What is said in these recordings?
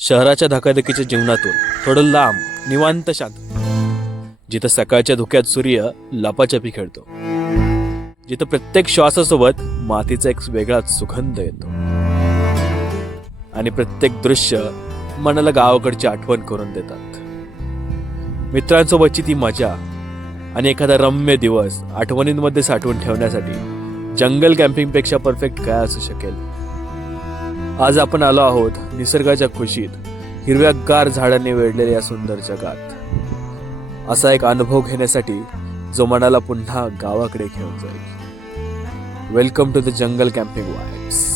शहराच्या धकाधकीच्या जीवनातून थोडं लांब, निवांत शांत, जिथं सकाळच्या धुक्यात सूर्य लपाछपी खेळतो, जिथं प्रत्येक श्वासासोबत मातीचा एक वेगळाच सुगंध येतो आणि प्रत्येक दृश्य मनाला गावाकडची आठवण करून देतात. मित्रांसोबतची ती मजा आणि एखादा रम्य दिवस आठवणींमध्ये साठवून ठेवण्यासाठी जंगल कॅम्पिंगपेक्षा परफेक्ट काय असू शकेल. आज आपण आलो आहोत निसर्गाच्या खुशीत, हिरव्यागार झाडांनी वेढलेल्या या सुंदर जगात, असा एक अनुभव घेण्यासाठी जो मनाला पुन्हा गावाकडे घेऊन जाईल. Welcome to the jungle camping vibes.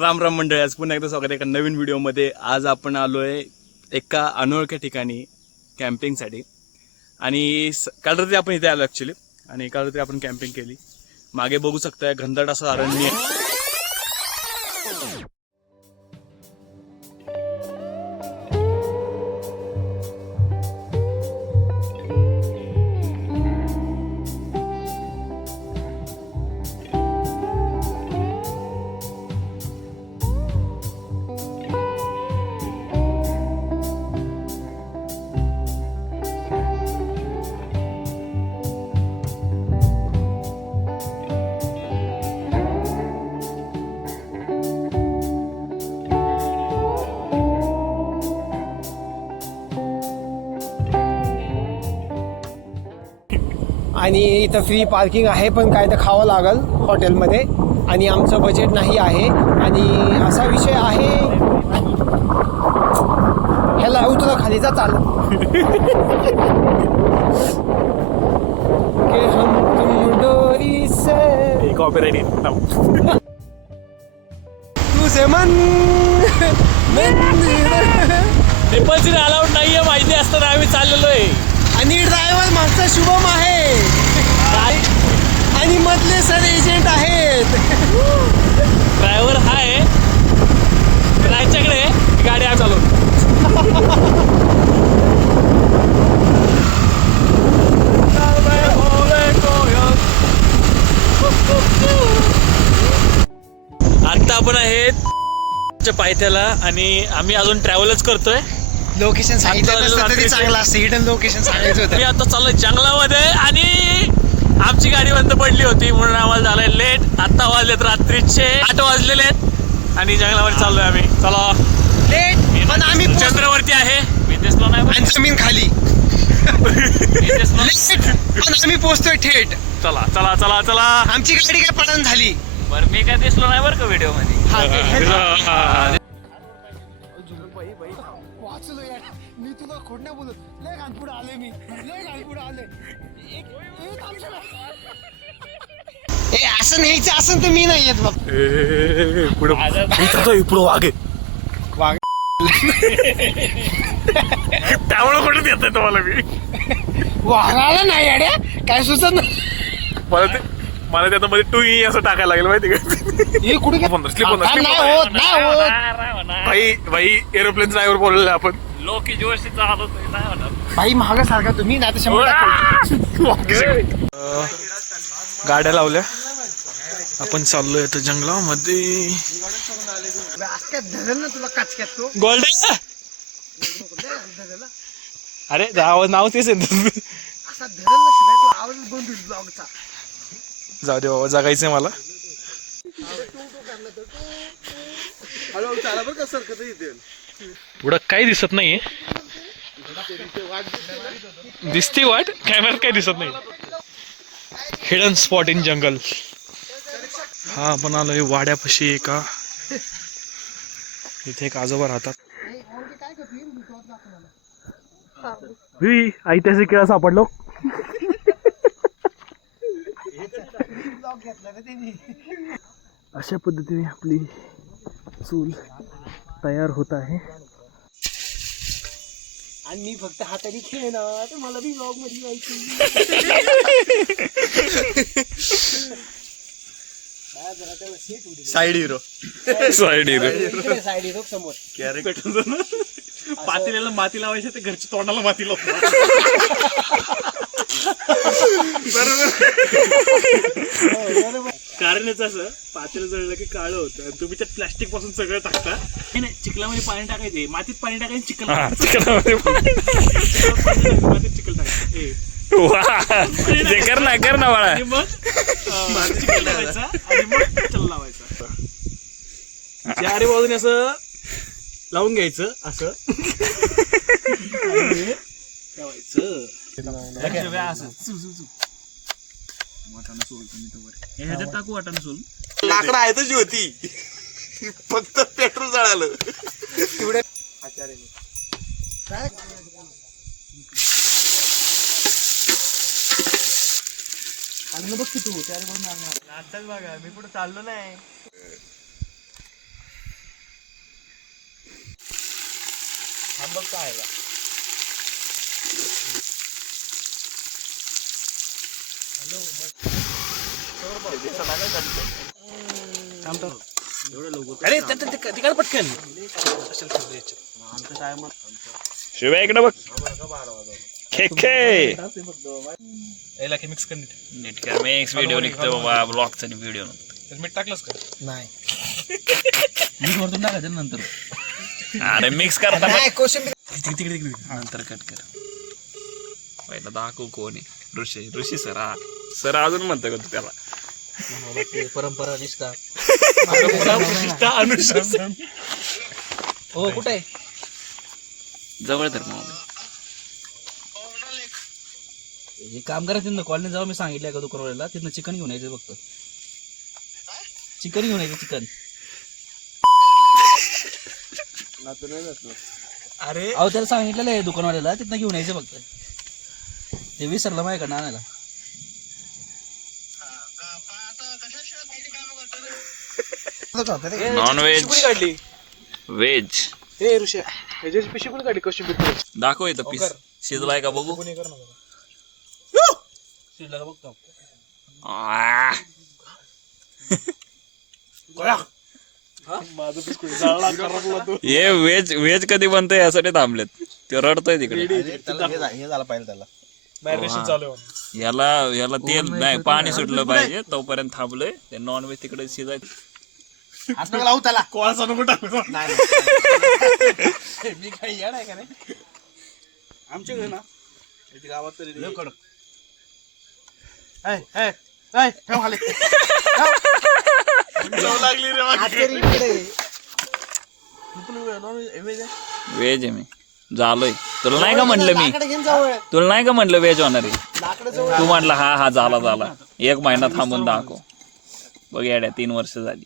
Ram Ram मंडळी, आज पुन्हा एकदा स्वागत एका नवीन व्हिडिओमध्ये. आज आपण आलोय एका अनोळख्या ठिकाणी कॅम्पिंगसाठी आणि काल रात्री आपण इथे आलो ॲक्च्युली. आणि काल रात्री आपण कॅम्पिंग केली. मागे बघू शकताय घनदाट असं अरण्य. आणि इथं फ्री पार्किंग आहे, पण काय तर खावं लागल हॉटेलमध्ये आणि आमचं बजेट नाही आहे. आणि असा विषय आहे, ह्याला उतरा खाली जा चाल के हम तुम डोरी से तुझे मन ट्रिपल सीट अलाउड नाहीये माहिती असताना आम्ही चाललेलो आहे. आणि ड्रायव्हर मागचा शुभम आहे आणि मधले सर एजंट आहेत. ड्रायव्हर आहे रायच्याकडे गाडी आम्ही चालवतो. आता आपण आहेत पायथ्याला आणि आम्ही अजून ट्रॅव्हलच करतोय. लोकेशन सांगितलं नसतं तरी चांगलं असतं. हिडन लोकेशन सांगायचं होतं. मी आता चाललोय जंगलामध्ये आणि आमची गाडी बंद पडली होती म्हणून आम्हाला झालंय लेट. आता वाजलेत रात्रीचे 8 वाजलेले आहेत आणि जंगलामध्ये चाललोय आम्ही. चला लेट पण आम्ही चंद्रावरती आहे. मी दिसलो नाही आणि जमीन खाली. लेट पण आम्ही पोहोचतोय थेट. चला चला चला चला. आमची गाडी काय पडण झाली. बरं मी काय दिसलो नाही बरं का व्हिडिओ मध्ये. वाचलो यार मी, तुला खोट नाही बोलत. लय घाणपुढे आले मी, लय घाणपुढे आले. ए असं न्यायचं असं तर मी नाही येत बघ. पुढं वाघे वाघ त्यामुळे कुठे देत नाही तुम्हाला मी. वाघाला नाही अड्या काय सुचत नाही मला त्यात मध्ये 2E असं टाकायला लागेल माहिती का. हे कुठे नाही होत नाही होत. भाई एरोप्लेन ड्रायव्हर बोलले आपण. लोक जोशी चालत नाही होणार भाई महाग सारखा तुम्ही नाही तर 100 गाड्या लावल्या. आपण चाललोय आता जंगलामध्ये. धरल ना तुला काचक्यात तो गोल्डन. अरे नाव तेच आहे. असा धरल ना शिवाय तो आवाज गोंधळ ब्लॉगचा. जाऊ दे बाबा, जगायचंय मला. पुढं काही दिसत नाहीये. दिसते वाट कॅमेऱ्यात काही दिसत नाही. हिडन स्पॉट इन जंगल. हा आपण आलोय वाड्यापाशी. एका इथे एक आजोबा राहतात. ऐतिहासिक खेळ सापडलो. अशा पद्धतीने आपली चूल तयार होत आहे. आणि मी फक्त हाताने खेळणार तर मला बी ब्लॉग मध्ये जायची. साइड हिरो साइड हिरो समोर कॅरेक्टर पातेल्याला माती लावायची ते घरच्या तोंडाला माती लावतो. बरोबर. कारणच असं पातेलं जळलं की काळं होतं आणि तुम्ही त्यात प्लास्टिक पासून सगळं टाकता. नाही चिखलामध्ये पाणी टाकायचे, मातीत पाणी टाकायचं, चिखलामध्ये मातीत चिखल टाकायचं. कर ना बाळा. आणि मग मातीत चिखल टाकायचा आणि मग चल लावायचा. चारी बाजूने असं लावून घ्यायचं असं ठेवायचं. ह्याच्यात टाकू वाटाणा सोल. लाकडं आहेत जी होती फक्त पेट्रोल जळालं. बघ की तू त्याला आताच बघा मी पुढे चाललो नाही. थांबक काय अरे तिकडे पटकन शिवाय इकडे बघ. मिक्स कर नीट कर. मिक्स व्हिडिओ निघतो बाबा, ब्लॉगचा व्हिडिओ. मीठ टाकलंस का? नाही मीठ वरतून टाकायचं नंतर. अरे मिक्स करता नाही कोशिंबीर तिकडे नंतर कट कर. पहिला दाखवू कोण आहे. ऋषी सर. हा सर अजून म्हणतो का तू त्याला? परंपरा निष्ठा अनुशासन. हो कुठे आहे? जवळ तर मग हे काम करा तिथनं कॉलनी जाऊ. मी सांगितलं का दुकानवाल्याला तिथनं चिकन घेऊन यायचं. फक्त चिकन घेऊन यायचं. चिकन अरे अहो त्याला सांगितलेलं आहे दुकानवाल्याला तिथनं घेऊन यायचं. फक्त ते विसरलं माझ्याकडनं आणायला. नॉन व्हेज काढली व्हेज हे ऋषा ह्याची पिशी पण काढली कशी दाखव इथं पीस शिजलाय का बघू. शिजला का बघतो. आ, माझं पीस कुठे जाळला करपला तो. हे व्हेज कधी बनतंय यासाठी थांबलेत. ते रडतोय तिकडे. हे झालं पाहिजे त्याला. मॅरिनेशन चालू आहे. याला तेल नाही पाणी सुटलं पाहिजे तोपर्यंत थांबलोय. ते नॉन व्हेज तिकडे शिजायचं. असं लावू त्याला. कोळसा नको टाकू. मी काही येणार का नाही आमच्या घरी ना गावात तरी कडक. लागली रे. व्हेज आहे मी. झालोय. तुला नाही का म्हटलं मी? तुला नाही का म्हटलं व्हेज होणार आहे? तू म्हटलं हा झाला. 1 महिना थांबून दाखव. बघ येड्या 3 वर्ष झाली.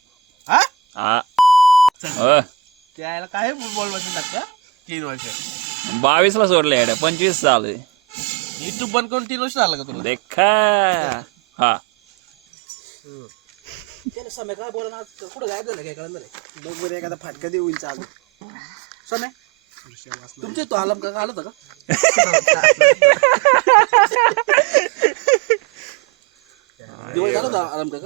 हा त्याला काय बॉल बसून टाकता 3 वर्ष. 22 ला सोडलं येड्या. 25 झालंय. युट्यूब बंद करून 3 वर्ष झालं का तुला? देखा. हा त्याला समय काय बोला ना. कुठं गायब झालं काय कळलं नाही. बघ बरं एखादा फाटका दे होईल चालू. समय तुमचे तो आलम का आलं होतं का? दिवाळी झालं होतं आलम का?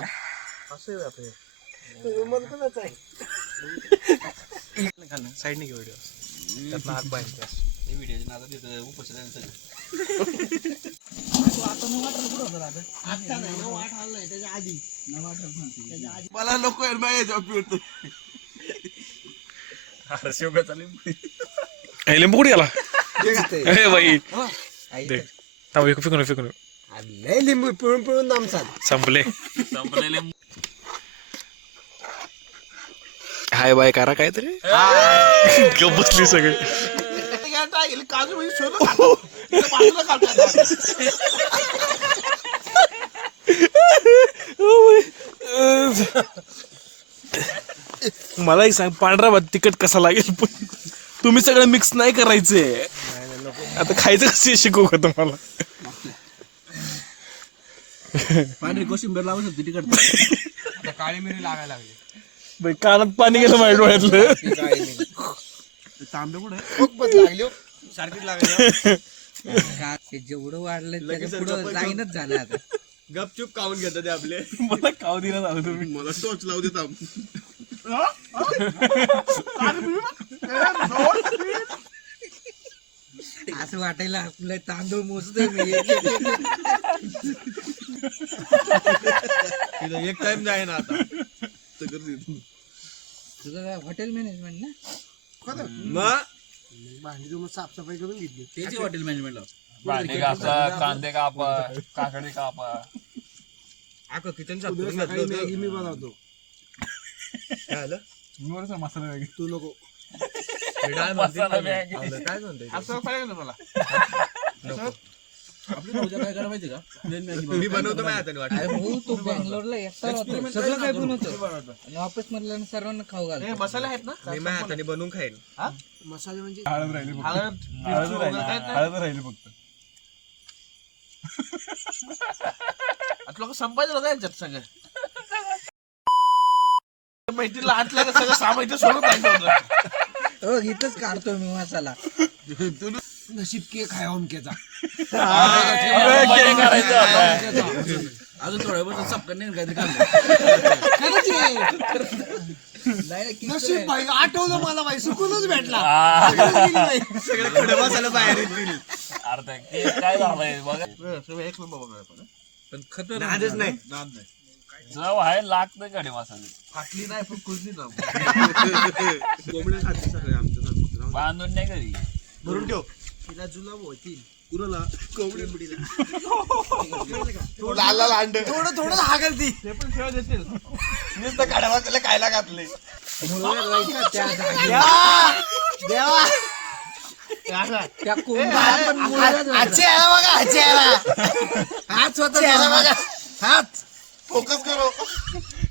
साईडने घेऊ व्हिडिओ. व्हिडिओ नादा तिथं उपस्थित. मला नको लिंबू कुठे गेला? बाई फेकून लय लिंबू पिळून पिळून नाम चाल संपले. संपलेले. हाय बाय करा काहीतरी. गप बसली सगळे. काजू मला एक सांग पांढरा भात तिखट कसा लागेल. तुम्ही सगळं मिक्स नाही करायचंय. आता खायचं कसं शिकवू का तुम्हाला? पांढरी कोशिंबीर लावू शकतो तिकड. काळी मिरी लागायला लागली. बाई कानात पाणी गेलं माझ्या डोळ्यातलं. तांबे कुठे लागली सारखीच लागली. जेवढं वाढलं पुढं लाईनच झालं. आता गपचूप काऊन घेतात ते आपले. मला काव दिला जाऊ तुम्ही. मला टोच लावू देतात. वाटायला आपलं तांदूळ मोजतोय मी एक टाइम जाय ना आता तुझं काय हॉटेल मॅनेजमेंट ना भांडी तुम्ही साफसफाई करून घेतली त्याची हॉटेल मॅनेजमेंट भांडे कापा कांदे कापा काकडी कापा किचन मॅगी मी बनवतो मसाला वेगळी तू नको मसाला वेगळी काय म्हणते असं पाहिजे मला आपली उद्या काय करा माहिती का मी बनवतो माझ्या हाताने वाटतं. अरे भाऊ तो बँगलोरला एकटा राहतो सगळं काय बनवतो आणि ऑफिस मधल्या सर्वांना खाऊ घालतो मसाले आहेत ना मी माझ्या हाताने बनवून खाईन मसाले म्हणजे हळद राहिली हळद राहिली फक्त लोक संपायचं काय याच्यात सगळं मैत्रीला आतल्या सगळं सामायचं सोडून पाहिजे होतं हो इथंच काढतो मी मसाला नशीब केक आहे ओमकेचा अजून थोड्या वेळ चपकन नाही काहीतरी नशीब भाई आठवलं मला भाई सुकूनच भेटला सगळं खडे मसाला बाहेर येतील अर्धा काय झालंय बघा एक नंबर बघा पण खतर नादच नाही जव आहे लागतं कडे मसाले फाटली नाही पण कुजली ना कोंबड्या खाते सगळे आमच्या बांधून नाही घरी भरून ठेव तिला जुलाब होतील कुणाला कोंबडीला लाल लाल अंड थोडं थोडं हागल ती ते पण सेवा देतील नुसतं खडे मसाला खायला घातले देवा त्या कोंबड्या पण आजचे याला बघा आजचे याला हात स्वतः याला बघा हात फोकस करो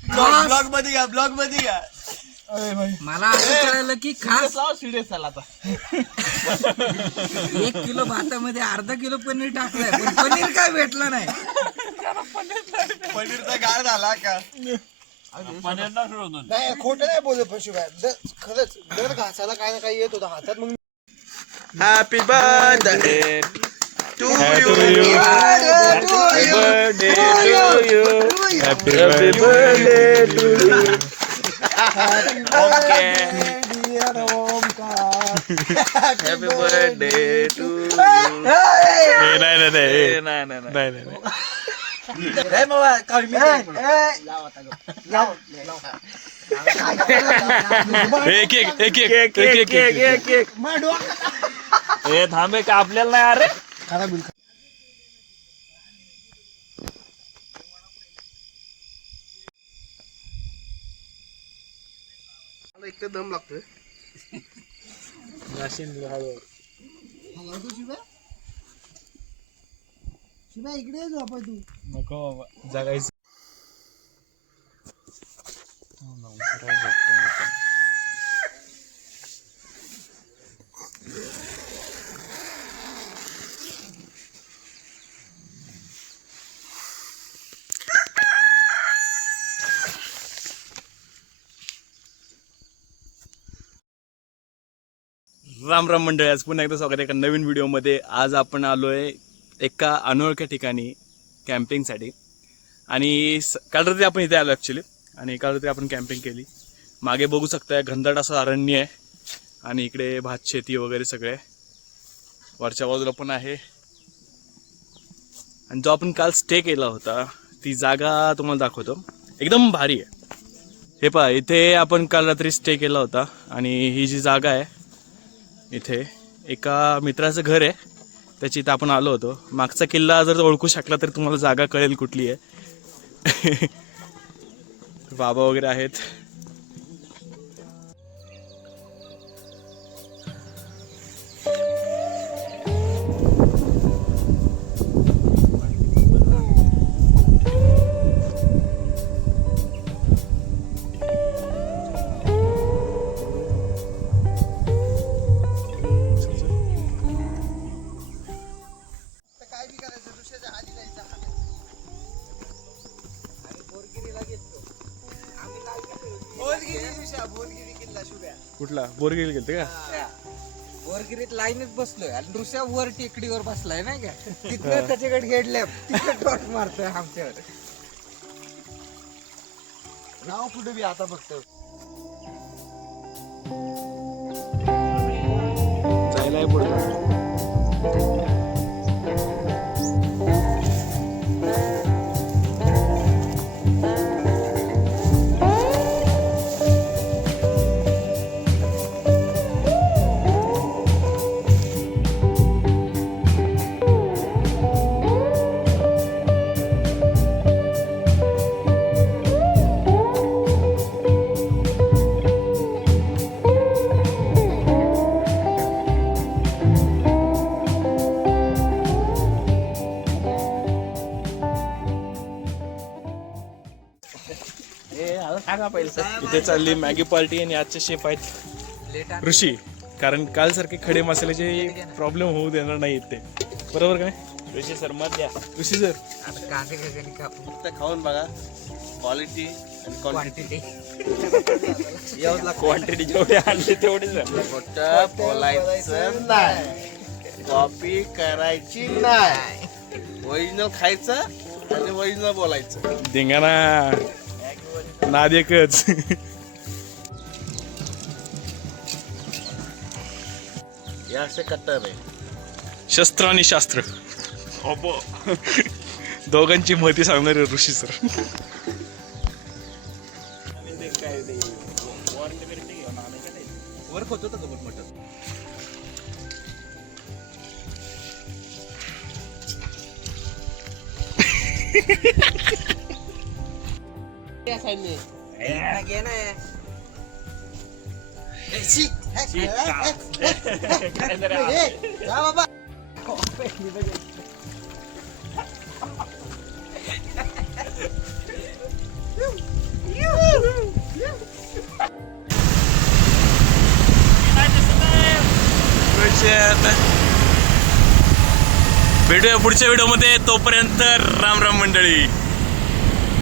ब्लॉग मध्ये घ्या ब्लॉग मध्ये घ्या मला असं कळलं की खास सिरियस झाला आता 1 किलो भातामध्ये अर्धा किलो पनीर टाकलंय पण पनीर काय भेटलं नाही पनीरचा गाळ झाला का पनीर ना शोधून नाही खोटं नाही बोलत पण शिवाय खरंच दर घासाला काय ना काही येत होतं हातात मग happy birthday to you happy birthday to you happy birthday to नाही एक हे थांबे का आपल्याला नाही अरे एक तर दम लागतोय शिवाय इकडे झोपा तू नको बाबा जगायचं राम राम मंडळी, आज पुन्हा एकदा स्वागत आहे एका नवीन व्हिडिओमध्ये. आज आपण आलो आहे एका अनोळख्या ठिकाणी कॅम्पिंगसाठी. आणि काल रात्री आपण इथे आलो ॲक्च्युली, आणि काल रात्री आपण कॅम्पिंग केली. मागे बघू शकताय घनदाट असं अरण्य आहे, आणि इकडे भात शेती वगैरे सगळे वरच्या बाजूला पण आहे. आणि जो आपण काल स्टे केला होता ती जागा तुम्हाला दाखवतो, एकदम भारी आहे. हे पहा, इथे आपण काल रात्री स्टे केला होता. आणि ही जी जागा आहे, इथे एका मित्राचं घर आहे, त्याची इथं आपण आलो होतो. मागचा किल्ला जर ओळखू शकला तर तुम्हाला जागा कळेल कुठली आहे. बाबा वगैरे आहेत. कुठला बोरगिरी गेलते का? वरगिरीत लाईनच बसलोय आणि दुसऱ्या वर टेकडीवर बसलाय नाही का, तिथं त्याच्याकडे गेडले तिकडे टॉट मारतोय आमच्यावर. नाव कुठे बी आता फक्त जायला आहे पुढे. ना पैसा. इथे चालली मॅगी पार्टी आणि आजचे शेफ आहेत ऋषी. कारण काल सारखे खडे मसाल्याचे प्रॉब्लेम होऊ देणार नाही ते. बरोबर काय ऋषी सर मत द्या. ऋषी सर? आता कांदे काकांनी कापून फक्त खाऊन बघा, क्वालिटी आणि क्वांटिटी. क्वांटिटी क्वांटिटी जेवढे आणले तेवढेच. खोटं बोलायचं नाही, कॉपी करायची नाही, ओरिजिनल खायचं आणि ओरिजिनल बोलायचं. धिंगाणा नाद एकच. हे असे कट्टर आहे. शस्त्र आणि शास्त्र दोघांची महती सांगणारे ऋषी सर. वर होतो तर कबूल मटन. घे ना. बाबा भेटूया पुढच्या व्हिडिओमध्ये. तोपर्यंत राम राम मंडळी.